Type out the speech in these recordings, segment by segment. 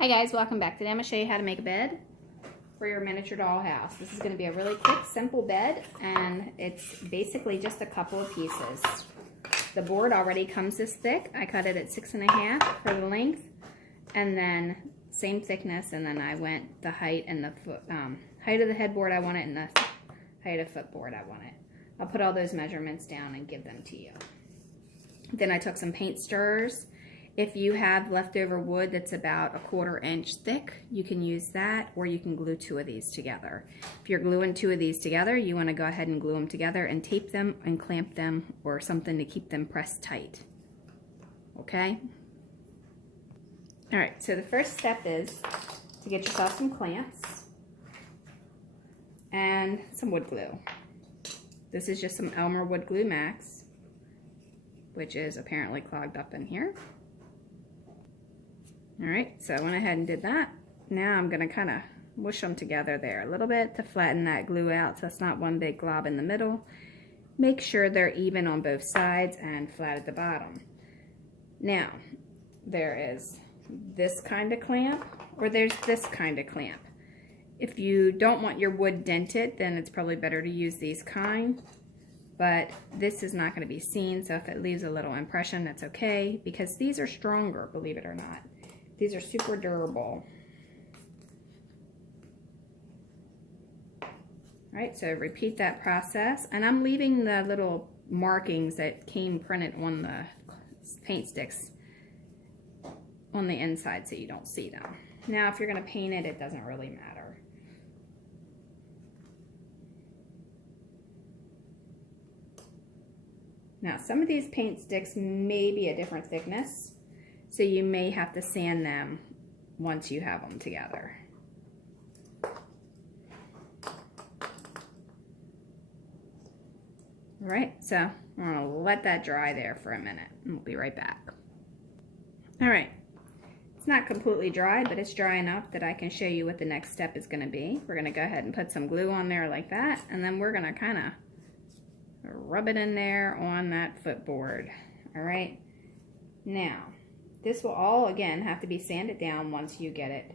Hi guys, welcome back. Today I'm going to show you how to make a bed for your miniature dollhouse. This is going to be a really quick, simple bed, and it's basically just a couple of pieces. The board already comes this thick. I cut it at 6.5 for the length, and then same thickness, and then I went the height and the foot, height of the headboard I want it, and the height of footboard I want it. I'll put all those measurements down and give them to you. Then I took some paint stirrers. If you have leftover wood that's about 1/4 inch thick, you can use that, or you can glue 2 of these together. If you're gluing 2 of these together, you want to go ahead and glue them together and tape them and clamp them or something to keep them pressed tight. Okay? Alright, so the first step is to get yourself some clamps and some wood glue. This is just some Elmer Wood Glue Max, which is apparently clogged up in here. Alright, so I went ahead and did that. Now I'm going to kind of mush them together there a little bit to flatten that glue out so it's not one big glob in the middle. Make sure they're even on both sides and flat at the bottom. Now, there is this kind of clamp, or there's this kind of clamp. If you don't want your wood dented, then it's probably better to use these kind. But this is not going to be seen, so if it leaves a little impression, that's okay, because these are stronger, believe it or not. These are super durable. All right, so repeat that process. And I'm leaving the little markings that came printed on the paint sticks on the inside so you don't see them. Now, if you're going to paint it, it doesn't really matter. Now, some of these paint sticks may be a different thickness, so you may have to sand them once you have them together. All right, so we're gonna let that dry there for a minute, and we'll be right back. All right, it's not completely dry, but it's dry enough that I can show you what the next step is gonna be. We're gonna go ahead and put some glue on there like that, and then we're gonna kind of rub it in there on that footboard. All right, now this will all again have to be sanded down once you get it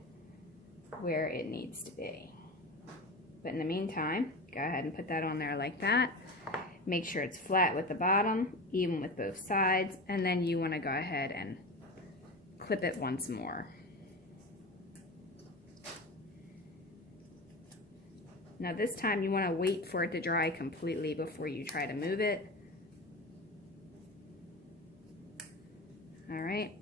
where it needs to be. But in the meantime, go ahead and put that on there like that. Make sure it's flat with the bottom, even with both sides, and then you want to go ahead and clip it once more. Now this time you want to wait for it to dry completely before you try to move it. All right.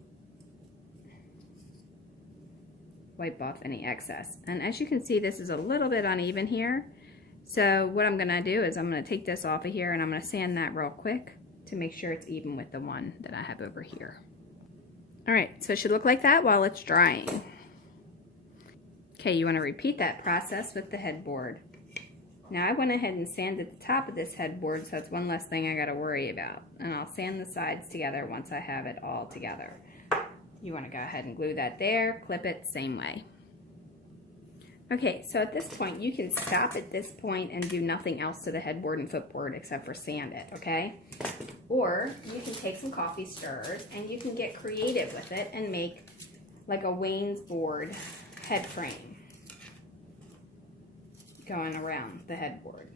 Wipe off any excess. And as you can see, this is a little bit uneven here. So what I'm going to do is I'm going to take this off of here and I'm going to sand that real quick to make sure it's even with the one that I have over here. All right, so it should look like that while it's drying. Okay, you want to repeat that process with the headboard. Now I went ahead and sanded the top of this headboard, so that's one less thing I got to worry about. And I'll sand the sides together once I have it all together. You want to go ahead and glue that there, clip it, same way. Okay, so at this point, you can stop at this point and do nothing else to the headboard and footboard except for sand it, okay? Or you can take some coffee stirrers and you can get creative with it and make like a Wayne's board head frame going around the headboard.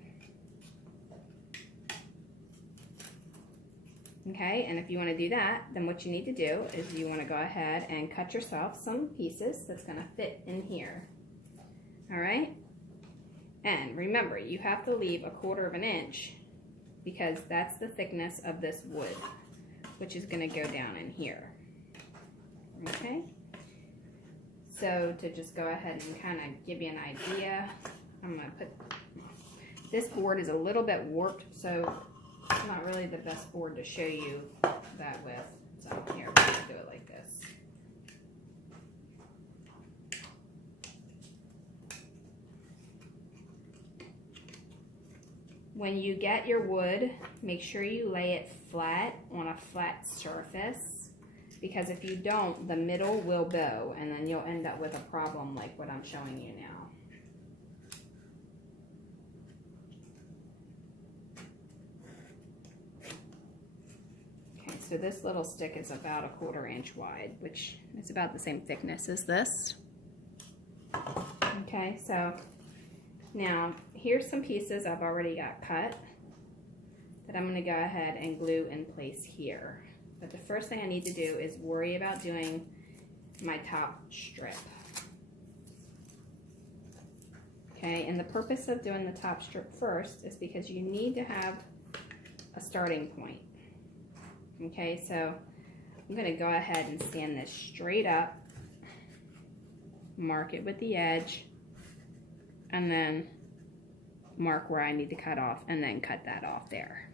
Okay, and if you want to do that, then what you need to do is you want to go ahead and cut yourself some pieces that's going to fit in here. All right? And remember, you have to leave 1/4 inch because that's the thickness of this wood, which is going to go down in here. Okay? So to just go ahead and kind of give you an idea, I'm going to put, this board is a little bit warped, so it's not really the best board to show you that with. So here, we're going to do it like this. When you get your wood, make sure you lay it flat on a flat surface, because if you don't, the middle will bow and then you'll end up with a problem like what I'm showing you now. So this little stick is about 1/4 inch wide, which is about the same thickness as this. Okay, so now here's some pieces I've already got cut that I'm going to go ahead and glue in place here. But the first thing I need to do is worry about doing my top strip. Okay, and the purpose of doing the top strip first is because you need to have a starting point. Okay, so I'm going to go ahead and stand this straight up, mark it with the edge, and then mark where I need to cut off, and then cut that off there.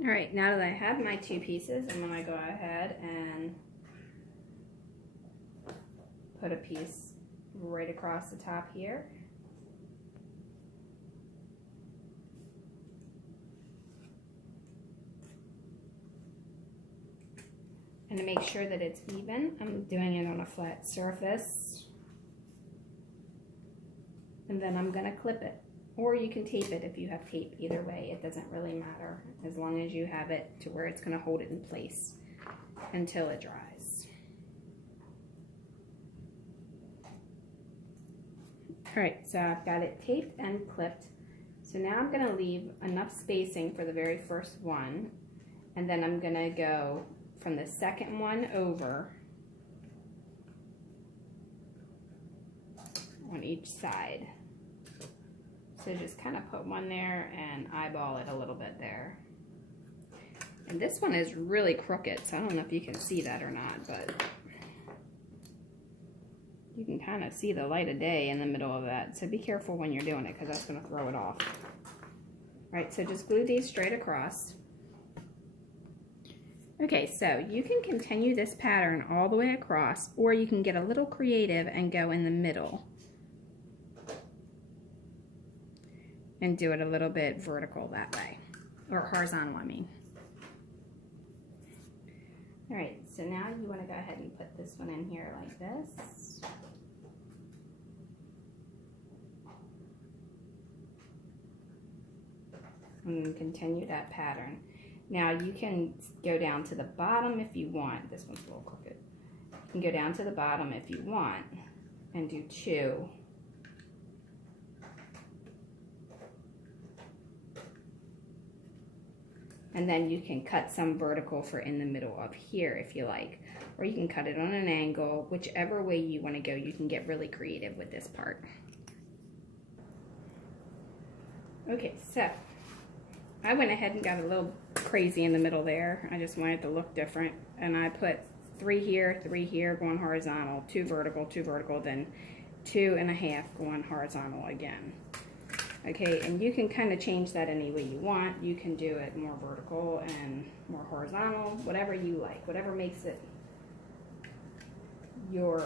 All right, now that I have my 2 pieces, I'm going to go ahead and put a piece right across the top here. And to make sure that it's even, I'm doing it on a flat surface. And then I'm going to clip it. Or you can tape it if you have tape. Either way, it doesn't really matter, as long as you have it to where it's going to hold it in place until it dries. Alright, so I've got it taped and clipped. So now I'm going to leave enough spacing for the very first one, and then I'm going to go from the second one over on each side. So just kind of put one there and eyeball it a little bit there. And this one is really crooked, so I don't know if you can see that or not, but you can kind of see the light of day in the middle of that. So be careful when you're doing it, because that's going to throw it off. All right, so just glue these straight across. Okay, so you can continue this pattern all the way across, or you can get a little creative and go in the middle and do it a little bit vertical that way, or horizontal, I mean. All right, so now you want to go ahead and put this one in here like this. And continue that pattern. Now you can go down to the bottom if you want. This one's a little crooked. You can go down to the bottom if you want and do 2. And then you can cut some vertical for in the middle of here if you like. Or you can cut it on an angle. Whichever way you want to go, you can get really creative with this part. Okay, so I went ahead and got a little crazy in the middle there. I just wanted it to look different. And I put 3 here, going horizontal, 2 vertical, then 2.5 going horizontal again. Okay, and you can kind of change that any way you want. You can do it more vertical and more horizontal, whatever you like, whatever makes it your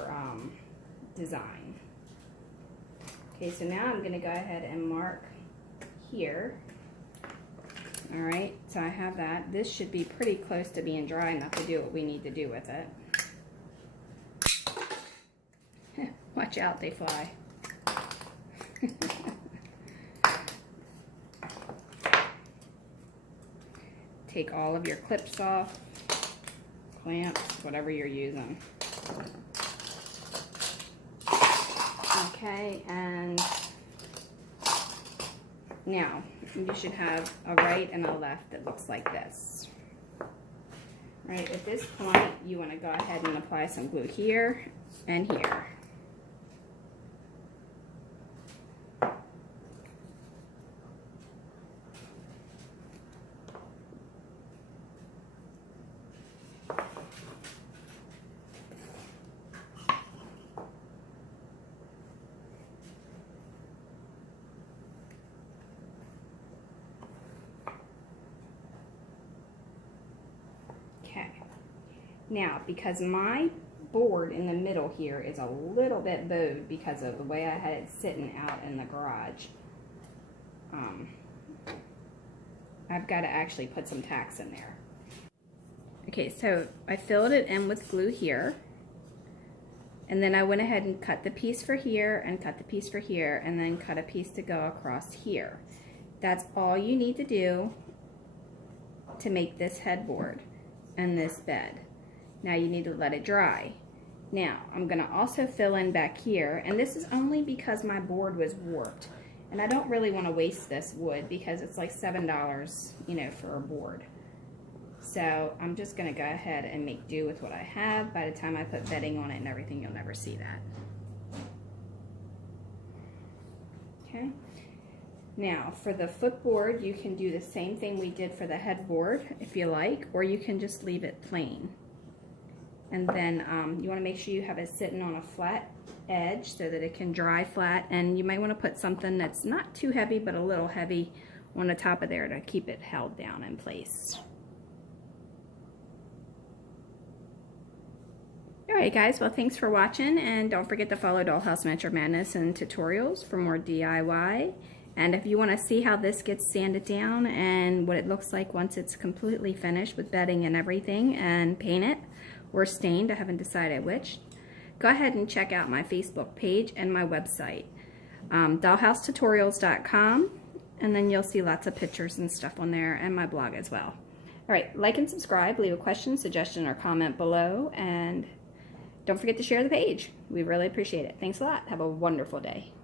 design. Okay, so now I'm going to go ahead and mark here. All right, so I have that. This should be pretty close to being dry enough to do what we need to do with it. Watch out, they fly. Take all of your clips off, clamps, whatever you're using. Okay, and now you should have a right and a left that looks like this. Right, at this point, you want to go ahead and apply some glue here and here. Now, because my board in the middle here is a little bit bowed because of the way I had it sitting out in the garage, I've got to actually put some tacks in there. Okay, so I filled it in with glue here, and then I went ahead and cut the piece for here and cut the piece for here, and then cut a piece to go across here. That's all you need to do to make this headboard and this bed. Now you need to let it dry. Now I'm going to also fill in back here, and this is only because my board was warped, and I don't really want to waste this wood because it's like $7, you know, for a board. So I'm just going to go ahead and make do with what I have. By the time I put bedding on it and everything, you'll never see that. Okay. Now for the footboard, you can do the same thing we did for the headboard if you like, or you can just leave it plain. And then you want to make sure you have it sitting on a flat edge so that it can dry flat, and you might want to put something that's not too heavy but a little heavy on the top of there to keep it held down in place. Alright guys, well thanks for watching, and don't forget to follow Dollhouse Miniature Madness and tutorials for more DIY. And if you want to see how this gets sanded down and what it looks like once it's completely finished with bedding and everything, and painted or stained, I haven't decided which, go ahead and check out my Facebook page and my website, dollhousetutorials.com, and then you'll see lots of pictures and stuff on there, and my blog as well. Alright, like and subscribe, leave a question, suggestion, or comment below, and don't forget to share the page. We really appreciate it. Thanks a lot. Have a wonderful day.